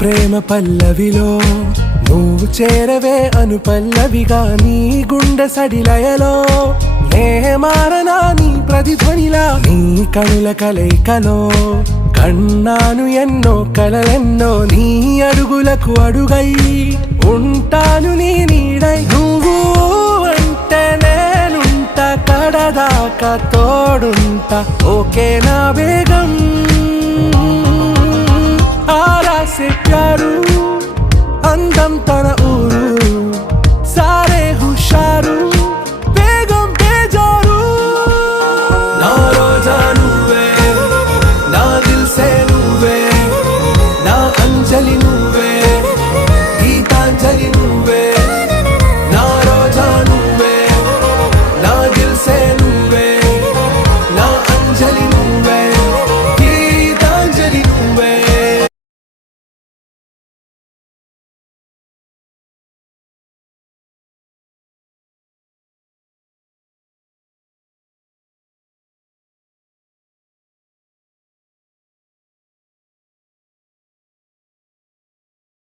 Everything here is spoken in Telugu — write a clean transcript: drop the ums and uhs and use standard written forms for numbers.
ప్రేమ పల్లవిలో నువ్వు చేరవే అను పల్లవిగా నీ గుండె సడిలయలో నే మారనా నీ ప్రతిధ్వనిలా నీ కనుల కలయికలో కన్నాను ఎన్నో కలలెన్నో నీ అడుగులకు అడుగై ఉంటాను నీ నీడై నువ్వు అంటే నేనుంట కడదాకా తోడుంటా ఓకే నా బేగం आरा से प्यारू अंदम तन ऊरू सारे हुशारू बेगम बेजारू ना रोजा नुवे ना दिल से नुवे ना अंजलि नुवे